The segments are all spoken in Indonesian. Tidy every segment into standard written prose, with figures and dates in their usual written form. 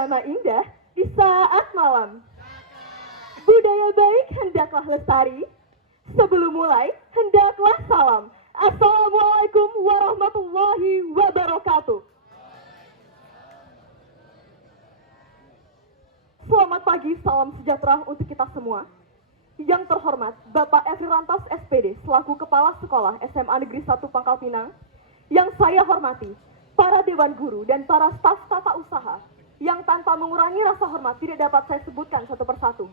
irama indah di saat malam. Budaya baik hendaklah lestari. Sebelum mulai, hendaklah salam. Assalamualaikum warahmatullahi wabarakatuh. Selamat pagi, salam sejahtera untuk kita semua. Yang terhormat, Bapak Efri Rantos SPD, selaku Kepala Sekolah SMA Negeri 1 Pangkal Pinang. Yang saya hormati, para Dewan Guru dan para staf tata usaha, yang tanpa mengurangi rasa hormat tidak dapat saya sebutkan satu persatu,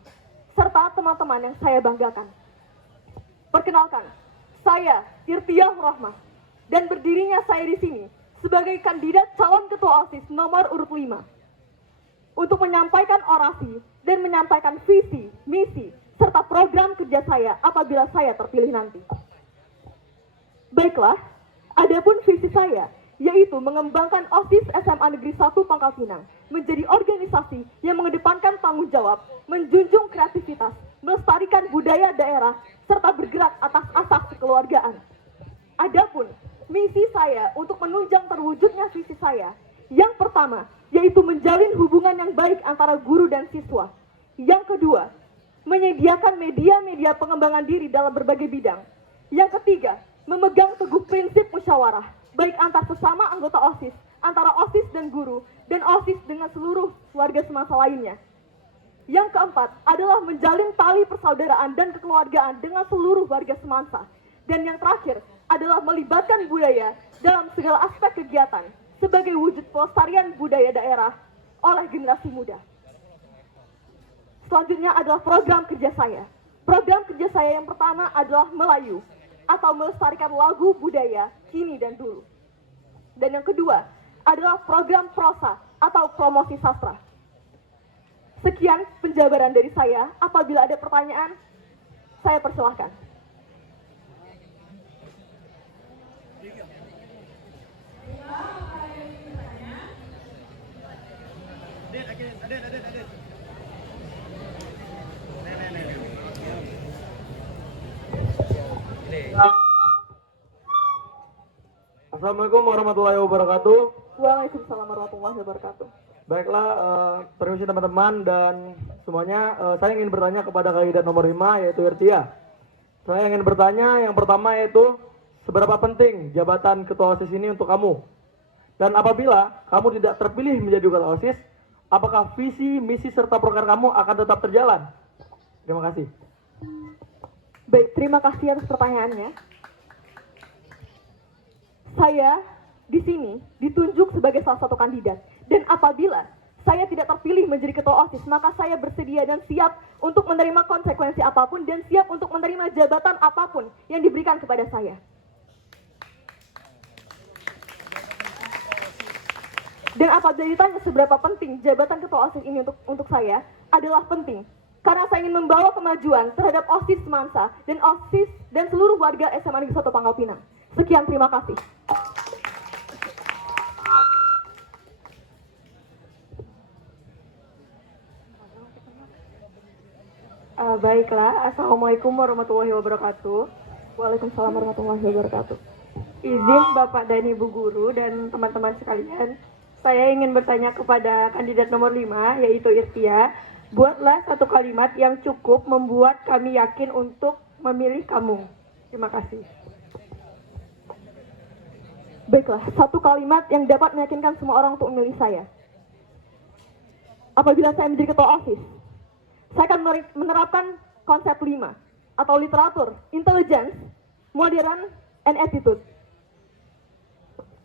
serta teman-teman yang saya banggakan. Perkenalkan, saya Irtiah Rohmah, dan berdirinya saya di sini sebagai kandidat calon ketua OSIS nomor urut 5 untuk menyampaikan orasi dan menyampaikan visi, misi, serta program kerja saya apabila saya terpilih nanti. Baiklah, adapun visi saya yaitu mengembangkan OSIS SMA Negeri 1 Pangkal Pinang menjadi organisasi yang mengedepankan tanggung jawab, menjunjung kreativitas, melestarikan budaya daerah, serta bergerak atas asas kekeluargaan. Adapun misi saya untuk menunjang terwujudnya visi saya, yang pertama yaitu menjalin hubungan yang baik antara guru dan siswa. Yang kedua, menyediakan media-media pengembangan diri dalam berbagai bidang. Yang ketiga, memegang teguh prinsip musyawarah, baik antar sesama anggota OSIS, antara OSIS dan guru, dan OSIS dengan seluruh warga semasa lainnya. Yang keempat adalah menjalin tali persaudaraan dan kekeluargaan dengan seluruh warga semasa. Dan yang terakhir adalah melibatkan budaya dalam segala aspek kegiatan sebagai wujud pelestarian budaya daerah oleh generasi muda. Selanjutnya adalah program kerja saya. Program kerja saya yang pertama adalah Melayu, atau melestarikan lagu budaya kini dan dulu. Dan yang kedua adalah program prosa atau promosi sastra. Sekian penjabaran dari saya. Apabila ada pertanyaan, saya persilahkan. Assalamualaikum warahmatullahi wabarakatuh. Waalaikumsalam warahmatullahi wabarakatuh. Baiklah, permisi teman-teman dan semuanya, saya ingin bertanya kepada kandidat nomor 5 yaitu Irtia. Saya ingin bertanya yang pertama yaitu seberapa penting jabatan ketua OSIS ini untuk kamu? Dan apabila kamu tidak terpilih menjadi ketua OSIS, apakah visi, misi serta program kamu akan tetap terjalan? Terima kasih. Baik, terima kasih atas pertanyaannya. Saya di sini ditunjuk sebagai salah satu kandidat, dan apabila saya tidak terpilih menjadi ketua OSIS, maka saya bersedia dan siap untuk menerima konsekuensi apapun dan siap untuk menerima jabatan apapun yang diberikan kepada saya. Dan apabila ditanya seberapa penting jabatan ketua OSIS ini untuk saya, adalah penting. Karena saya ingin membawa kemajuan terhadap OSIS Semansa dan OSIS dan seluruh warga SMA Negeri 1 Pangkal Pinang. Sekian, terima kasih. Baiklah, Assalamualaikum warahmatullahi wabarakatuh. Waalaikumsalam warahmatullahi wabarakatuh. Izin Bapak dan Ibu Guru dan teman-teman sekalian, saya ingin bertanya kepada kandidat nomor 5, yaitu Irtia. Buatlah satu kalimat yang cukup membuat kami yakin untuk memilih kamu. Terima kasih. Baiklah, satu kalimat yang dapat meyakinkan semua orang untuk memilih saya. Apabila saya menjadi ketua OSIS, saya akan menerapkan konsep 5 atau literatur, intelligence, modern, and attitude.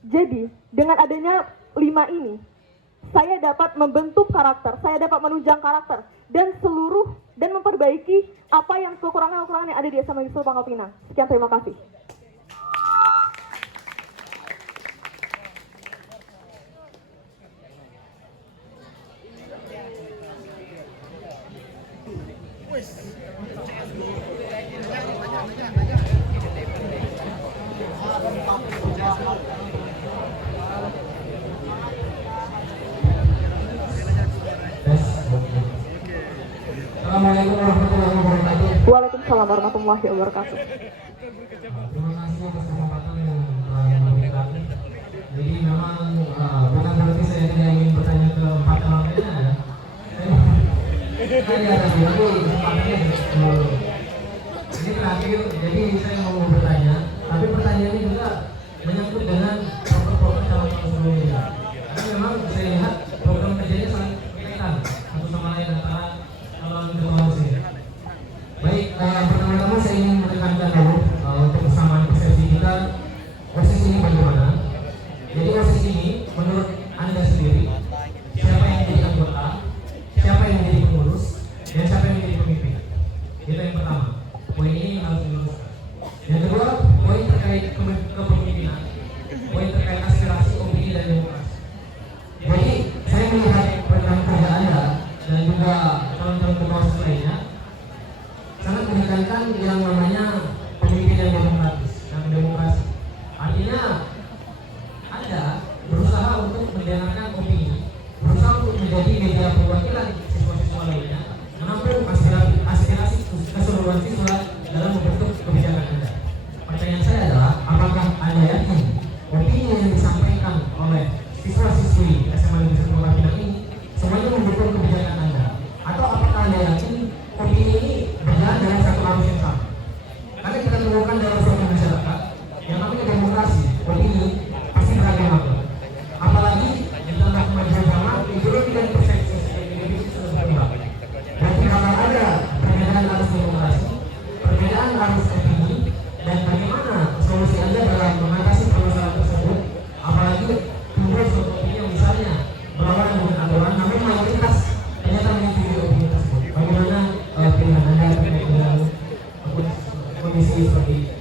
Jadi, dengan adanya 5 ini, saya dapat membentuk karakter, saya dapat menunjang karakter, dan memperbaiki apa yang kekurangan-kekurangan yang ada di SMA Negeri 1 Pangkal Pinang. Sekian, terima kasih. Assalamualaikum warahmatullahi wabarakatuh. Waalaikumsalam warahmatullahi wabarakatuh. Terima kasih atas kesempatan yang memberikan. Jadi memang bukan berarti saya tidak ingin bertanya ke empat orangnya. Ini terakhir, jadi saya mau bertanya, tapi pertanyaan ini juga menyangkut dengan program-program calon sebelumnya. Karena memang saya lihat program kerjanya sangat berkaitan satu sama lain antara calon ketua OSIS. Baik, pertama-tama saya ingin menekankan dulu untuk kesamaan persepsi kita OSIS ini bagaimana. Jadi OSIS ini menurut Anda sendiri, siapa yang menjadi anggota, siapa yang menjadi pengurus, dan siapa yang menjadi pemimpin. Itu yang pertama. Poin ini harus diluruskan. Yang kedua, poin terkait kepemimpinan, poin terkait aspirasi, opini, dan demokrasi. Jadi, saya melihat program kerja Anda dan juga calon-calon ketua OSIS lainnya sangat menekankan yang namanya pemimpin yang demokratis dan demokrasi. Artinya, Anda berusaha untuk mendengarkan opini, berusaha untuk menjadi media perwakilan siswa-siswa lainnya, menampung aspirasi keseluruhan siswa dalam membentuk kebijakan Anda. Pertanyaan saya adalah, apakah Anda yakin opini yang disampaikan oleh siswa-siswi SMA Negeri 1 Pangkal ini semuanya mendukung kebijakan Anda? Atau apakah Anda yakin opini ini berjalan dalam satu arus yang sama? Karena kita temukan dalam suatu masyarakat yang namanya demokrasi, opini pasti beragam-agam. Apalagi di dalam kemajuan zaman, ideologi dan persepsi itu sudah berubah. Berarti bakal ada perbedaan arus demokrasi, perbedaan arus opini, dan bagaimana solusi Anda dalam mengatasi permasalahan tersebut. Apalagi timbul suatu opini yang misalnya berlawanan dengan aturan, namun mayoritas ternyata menyetujui opini tersebut. Bagaimana pilihan Anda terkait dengan kondisi seperti ini?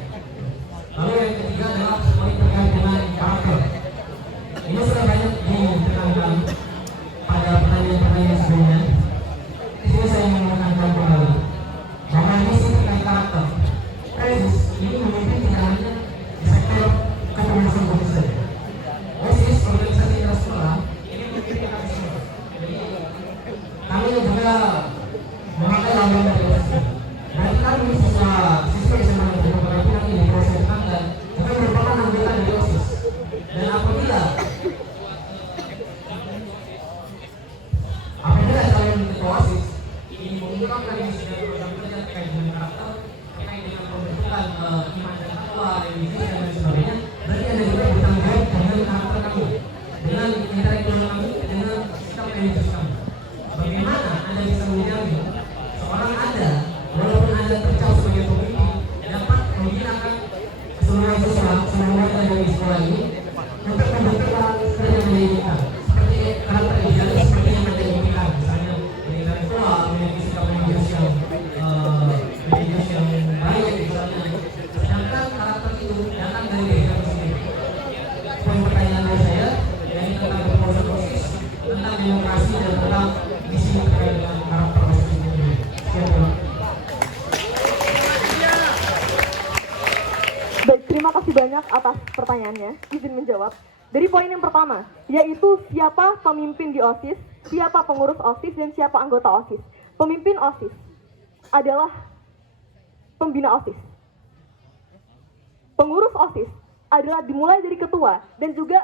Lalu yang ketiga adalah poin terkait dengan karakter. Ini sudah banyak ditekankan pada pertanyaan-pertanyaan sebelumnya. Di sini saya ingin menekankan kembali bahwa misi terkait karakter. OSIS ini memimpin tidak hanya di sektor kepengurusan OSIS saja. OSIS, organisasi internasional, ini memimpin kami semua. Jadi kami juga memakai lambang dari OSIS. Dan kami siswa SMA Negeri 1 Pangkal ini proses tangga juga merupakan anggota dari OSIS. Dan apabila calon ketua OSIS ini mengungkapkan misi dan program kerja terkait dengan karakter, terkait dengan pembentukan iman dan takwa, religius dan lain sebagainya, berarti Anda juga bertanggung jawab dengan karakter kamu, dengan intelektual kamu, dengan sikap religius kamu. Bagaimana Anda bisa menjamin seorang Anda, walaupun Anda tercap sebagai pemimpin, dapat menggunakan keseluruhan siswa, seluruh warga dari sekolah ini untuk membentuk karakter yang diinginkan, seperti karakter idealis seperti yang Anda inginkan, misalnya intelektual, memiliki sikap religius yang baik, misalnya. Sedangkan karakter itu datang dari diri kami sendiri. Poin pertanyaan dari saya, yaitu tentang kepengurusan OSIS, tentang demokrasi dan tentang misi terkait dengan karakter OSIS ini sendiri. Sekian. Baik, terima kasih banyak atas pertanyaannya. Izin menjawab. Dari poin yang pertama, yaitu siapa pemimpin di OSIS, siapa pengurus OSIS, dan siapa anggota OSIS. Pemimpin OSIS adalah pembina OSIS. Pengurus OSIS adalah dimulai dari ketua dan juga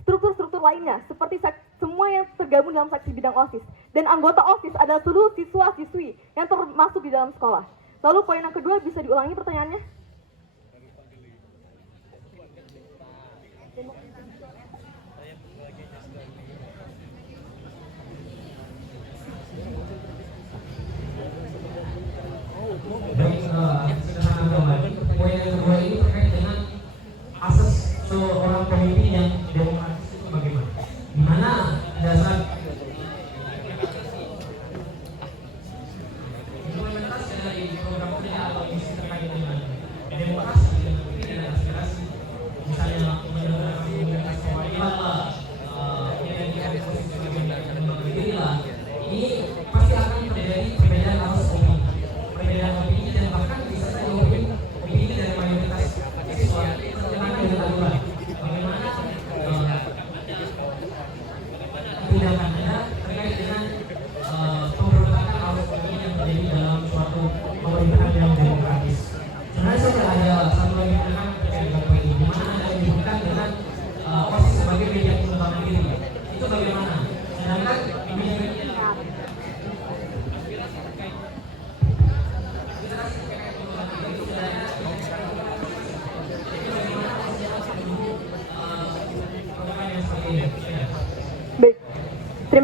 struktur-struktur lainnya, seperti semua yang tergabung dalam seksi bidang OSIS. Dan anggota OSIS adalah seluruh siswa-siswi yang termasuk di dalam sekolah. Lalu poin yang kedua, bisa diulangi pertanyaannya? Poin yang kedua ini terkait dengan asas seorang pemimpin yang demokratis itu bagaimana? Di mana dasar implementasi dari program kerja atau misi terkait dengan demokrasi dan aspirasi, misalnya menyelenggarakan komunitas perwakilan lah, identitas posisi sebagai lembaga diri lah, ini pasti akan terjadi perbedaan arus opini, perbedaan opini, dan bahkan bisa saja opini dari mayoritas siswa terkena dengan aturan. Bagaimana tindakan Anda terkait dengan pemberontakan arus opini yang terjadi dalam suatu pemerintahan yang demokratis? Sebenarnya saya ada satu lagi penekanan terkait dengan poin ini, di mana Anda menyebutkan dengan OSIS sebagai media pengembangan diri. Itu bagaimana? Sedangkan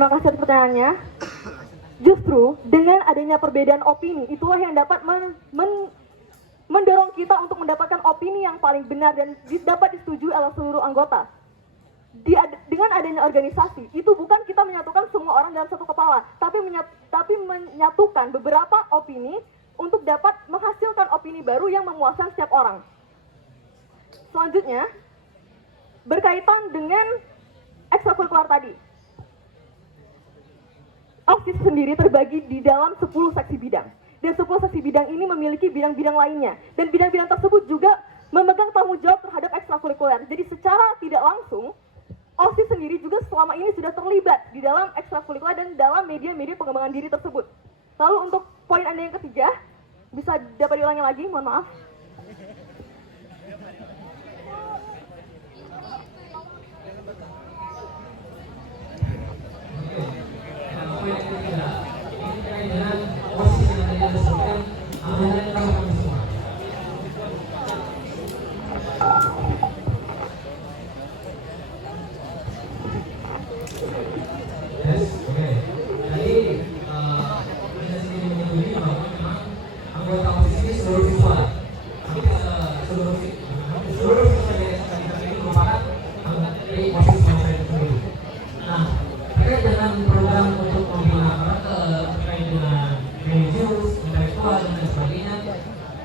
terima kasih atas pertanyaannya. Justru dengan adanya perbedaan opini, itulah yang dapat mendorong kita untuk mendapatkan opini yang paling benar dan dapat disetujui oleh seluruh anggota. Dengan adanya organisasi, itu bukan kita menyatukan semua orang dalam satu kepala, tapi menyatukan beberapa opini untuk dapat menghasilkan opini baru yang memuaskan setiap orang. Selanjutnya, berkaitan dengan ekstrakurikuler tadi. OSIS sendiri terbagi di dalam 10 seksi bidang. Dan 10 seksi bidang ini memiliki bidang-bidang lainnya. Dan bidang-bidang tersebut juga memegang tanggung jawab terhadap ekstrakurikuler. Jadi secara tidak langsung, OSIS sendiri juga selama ini sudah terlibat di dalam ekstrakurikuler dan dalam media-media pengembangan diri tersebut. Lalu untuk poin Anda yang ketiga, bisa dapat diulangi lagi, mohon maaf.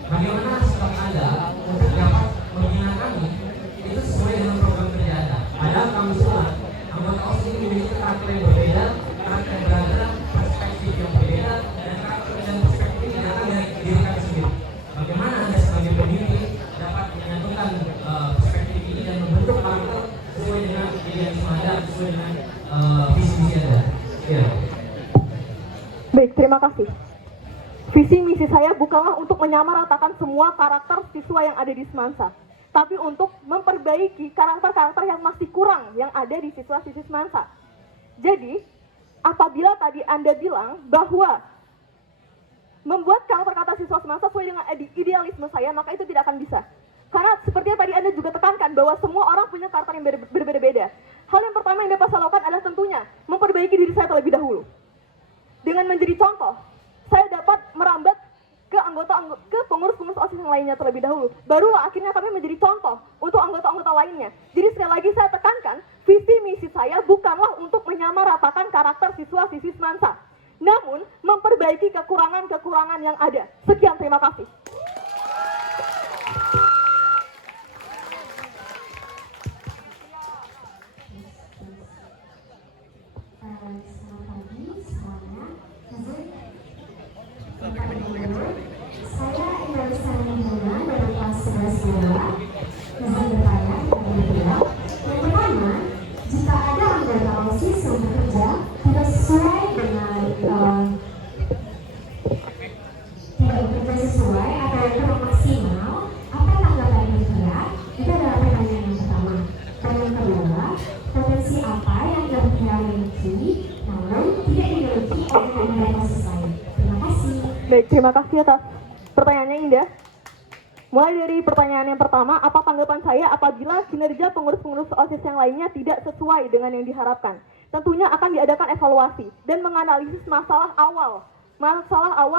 Bagaimana sikap Anda untuk dapat membina kami itu sesuai dengan program kerja Anda? Padahal kami semua anggota OSIS ini memiliki karakter yang berbeda, karakter yang beragam, perspektif yang berbeda, dan karakter dan perspektif yang datang dari diri kami sendiri. Bagaimana Anda sebagai pemimpin dapat menyatukan perspektif ini dan membentuk karakter sesuai dengan idealisme Anda, sesuai dengan visi-misi Anda? Ya. Baik, terima kasih. Visi misi saya bukanlah untuk menyamaratakan semua karakter siswa yang ada di Semansa, tapi untuk memperbaiki karakter-karakter yang masih kurang yang ada di siswa-siswi Semansa. Jadi, apabila tadi Anda bilang bahwa membuat karakter-karakter siswa Semansa sesuai dengan idealisme saya, maka itu tidak akan bisa. Karena seperti yang tadi Anda juga tekankan bahwa semua orang punya karakter yang berbeda-beda. Hal yang pertama yang dapat saya lakukan adalah tentunya memperbaiki diri saya terlebih dahulu. Dengan menjadi contoh, saya dapat merambat ke pengurus-pengurus OSIS yang lainnya terlebih dahulu. Barulah akhirnya kami menjadi contoh untuk anggota-anggota lainnya. Jadi sekali lagi saya tekankan, visi misi saya bukanlah untuk menyamaratakan karakter siswa-siswi Semansa, namun memperbaiki kekurangan-kekurangan yang ada. Sekian, terima kasih. Saya Indonesia Lingkungan dari kelas 11 Dewa. Izin bertanya kepada beliau. Yang pertama, jika ada anggota OSIS yang bekerja tidak sesuai dengan tidak bekerja sesuai atau kurang maksimal, apa tanggapan beliau? Itu adalah pertanyaan yang pertama. Pertanyaan kedua, potensi apa yang beliau miliki namun tidak dimiliki oleh anggota OSIS lain? Terima kasih. Baik, terima kasih atas pertanyaannya Indah. Mulai dari pertanyaan yang pertama, apa tanggapan saya apabila kinerja pengurus-pengurus OSIS yang lainnya tidak sesuai dengan yang diharapkan? Tentunya akan diadakan evaluasi dan menganalisis masalah awal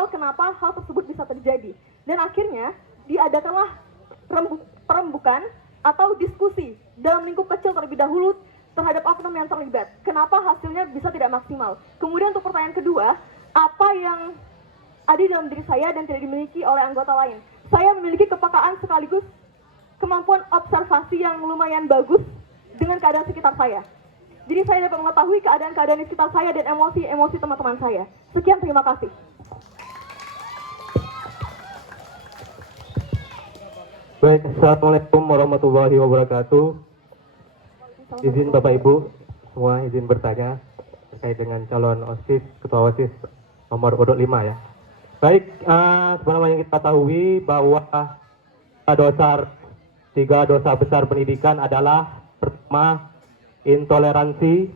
kenapa hal tersebut bisa terjadi. Dan akhirnya diadakanlah perembukan atau diskusi dalam lingkup kecil terlebih dahulu terhadap oknum yang terlibat. Kenapa hasilnya bisa tidak maksimal? Kemudian untuk pertanyaan kedua, apa yang ada di dalam diri saya dan tidak dimiliki oleh anggota lain? Saya memiliki kepekaan sekaligus kemampuan observasi yang lumayan bagus dengan keadaan sekitar saya. Jadi saya dapat mengetahui keadaan-keadaan di sekitar saya dan emosi-emosi teman-teman saya. Sekian, terima kasih. Baik, Assalamualaikum warahmatullahi wabarakatuh. Izin Bapak Ibu, semua izin bertanya terkait dengan calon OSIS, Ketua OSIS nomor urut 5 ya. Baik, sebagaimana yang kita ketahui bahwa tiga dosa besar pendidikan adalah pertama, intoleransi,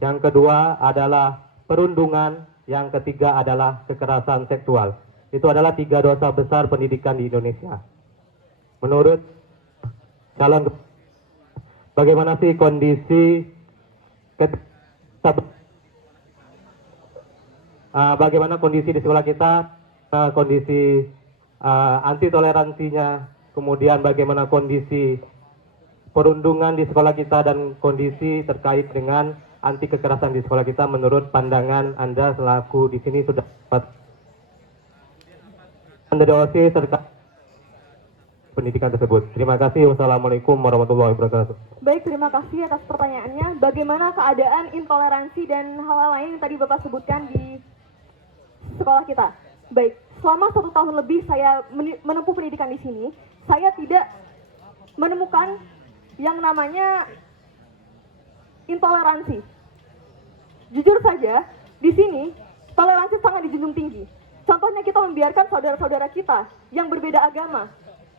yang kedua adalah perundungan, yang ketiga adalah kekerasan seksual. Itu adalah 3 dosa besar pendidikan di Indonesia. Menurut calon, bagaimana sih kondisi bagaimana kondisi di sekolah kita, kondisi anti toleransinya, kemudian bagaimana kondisi perundungan di sekolah kita dan kondisi terkait dengan anti kekerasan di sekolah kita menurut pandangan Anda selaku di sini sudah dapat dari OSIS terkait pendidikan tersebut. Terima kasih. Wassalamualaikum warahmatullahi wabarakatuh. Baik, terima kasih atas pertanyaannya. Bagaimana keadaan intoleransi dan hal-hal lain yang tadi Bapak sebutkan di sekolah kita? Baik, selama 1 tahun lebih saya menempuh pendidikan di sini, saya tidak menemukan yang namanya intoleransi. Jujur saja, di sini toleransi sangat dijunjung tinggi. Contohnya kita membiarkan saudara-saudara kita yang berbeda agama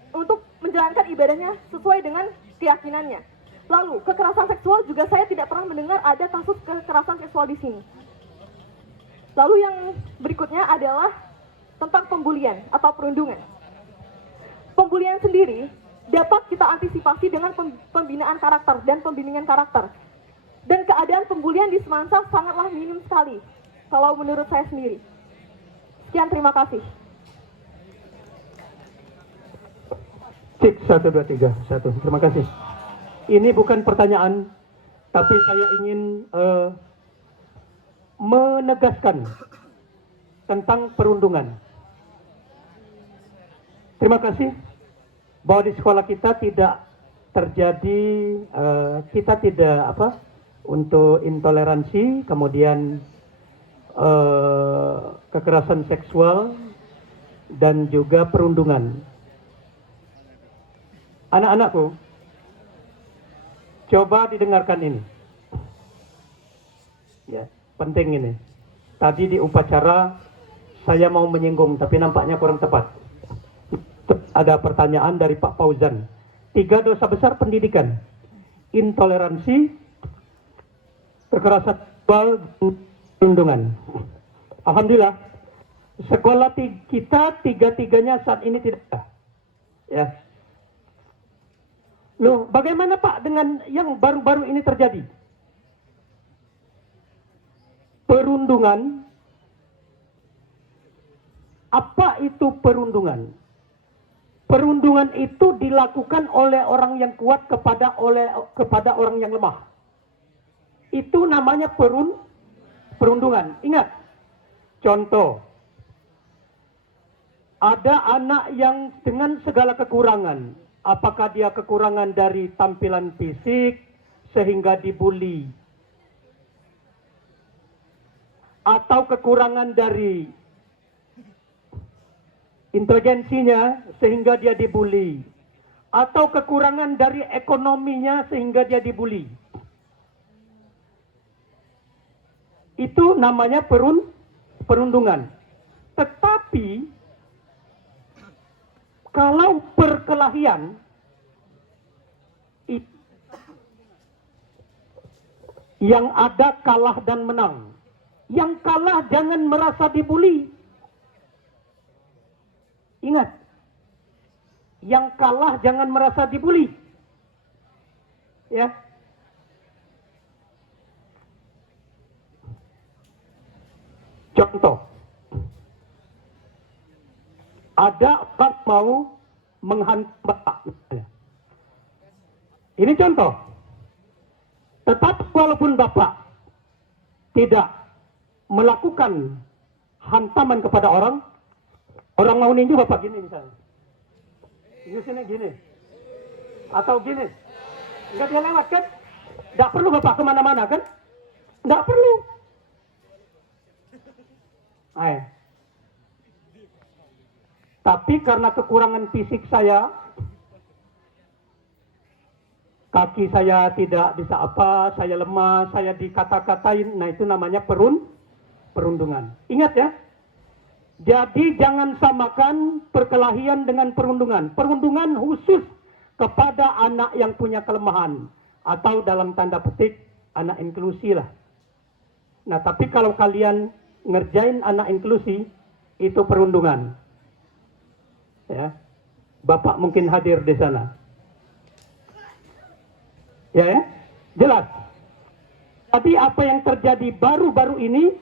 untuk menjalankan ibadahnya sesuai dengan keyakinannya. Lalu, kekerasan seksual juga saya tidak pernah mendengar ada kasus kekerasan seksual di sini. Lalu yang berikutnya adalah tentang pembulian atau perundungan. Pembulian sendiri dapat kita antisipasi dengan pembinaan karakter dan pembimbingan karakter. Dan keadaan pembulian di Semansa sangatlah minim sekali, kalau menurut saya sendiri. Sekian, terima kasih. Cek 1, 2, 3, 1. Terima kasih. Ini bukan pertanyaan, tapi saya ingin menegaskan tentang perundungan. Terima kasih bahwa di sekolah kita tidak terjadi, kita tidak untuk intoleransi, kemudian kekerasan seksual dan juga perundungan. Anak-anakku, coba didengarkan ini. Ya, penting ini. Tadi di upacara saya mau menyinggung, tapi nampaknya kurang tepat. Ada pertanyaan dari Pak Fauzan. 3 dosa besar pendidikan: intoleransi, kekerasan seksual, perundungan. Alhamdulillah, sekolah kita 3-3-nya saat ini tidak ada. Ya. Loh, bagaimana Pak dengan yang baru-baru ini terjadi? Perundungan. Apa itu perundungan? Perundungan itu dilakukan oleh orang yang kuat kepada orang yang lemah. Itu namanya perundungan. Ingat, contoh, ada anak yang dengan segala kekurangan. Apakah dia kekurangan dari tampilan fisik sehingga dibully? Atau kekurangan dari intelijensinya sehingga dia dibully? Atau kekurangan dari ekonominya sehingga dia dibully? Itu namanya perundungan. Tetapi kalau perkelahian, yang ada kalah dan menang. Yang kalah jangan merasa dibully. Ingat, yang kalah jangan merasa dibully. Ya. Contoh, ada orang mau menghantam bapak. Ini contoh. Tetapi walaupun bapak tidak melakukan hantaman kepada orang mau ninju bapak gini misalnya. Ini sini gini. Atau gini. Enggak dia lewat kan? Enggak perlu bapak kemana-mana kan? Enggak perlu. Ayo. Tapi karena kekurangan fisik saya, kaki saya tidak bisa apa, saya lemah, saya dikata-katain, nah itu namanya perundungan. Ingat ya, jadi jangan samakan perkelahian dengan perundungan. Perundungan khusus kepada anak yang punya kelemahan, atau dalam tanda petik, anak inklusi lah. Nah tapi kalau kalian ngerjain anak inklusi, itu perundungan. Ya, bapak mungkin hadir di sana. Ya, jelas. Tapi apa yang terjadi baru-baru ini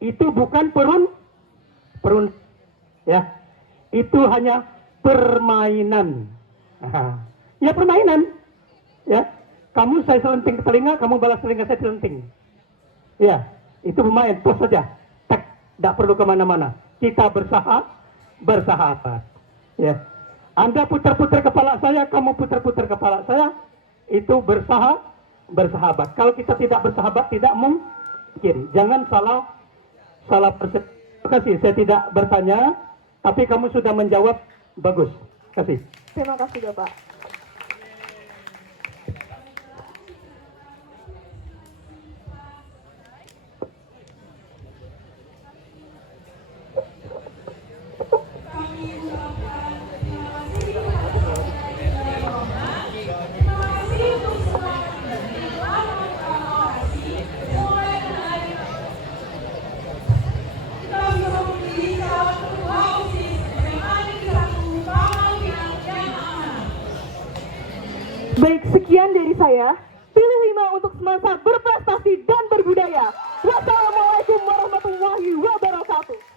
itu bukan perun ya. Itu hanya permainan. Ya permainan. Ya. Kamu saya selenting ke telinga, kamu balas telinga saya selenting. Ya, itu bermain, terus saja. Tidak perlu kemana-mana. Kita bersahabat. Ya. Anda putar-putar kepala saya, kamu putar-putar kepala saya, itu bersahabat. Kalau kita tidak bersahabat, tidak mungkin. Jangan salah persepsi. Terima kasih, saya tidak bertanya, tapi kamu sudah menjawab bagus. Terima kasih. Terima kasih Bapak. Baik, sekian dari saya. Pilih 5 untuk semasa berprestasi dan berbudaya. Wassalamualaikum warahmatullahi wabarakatuh.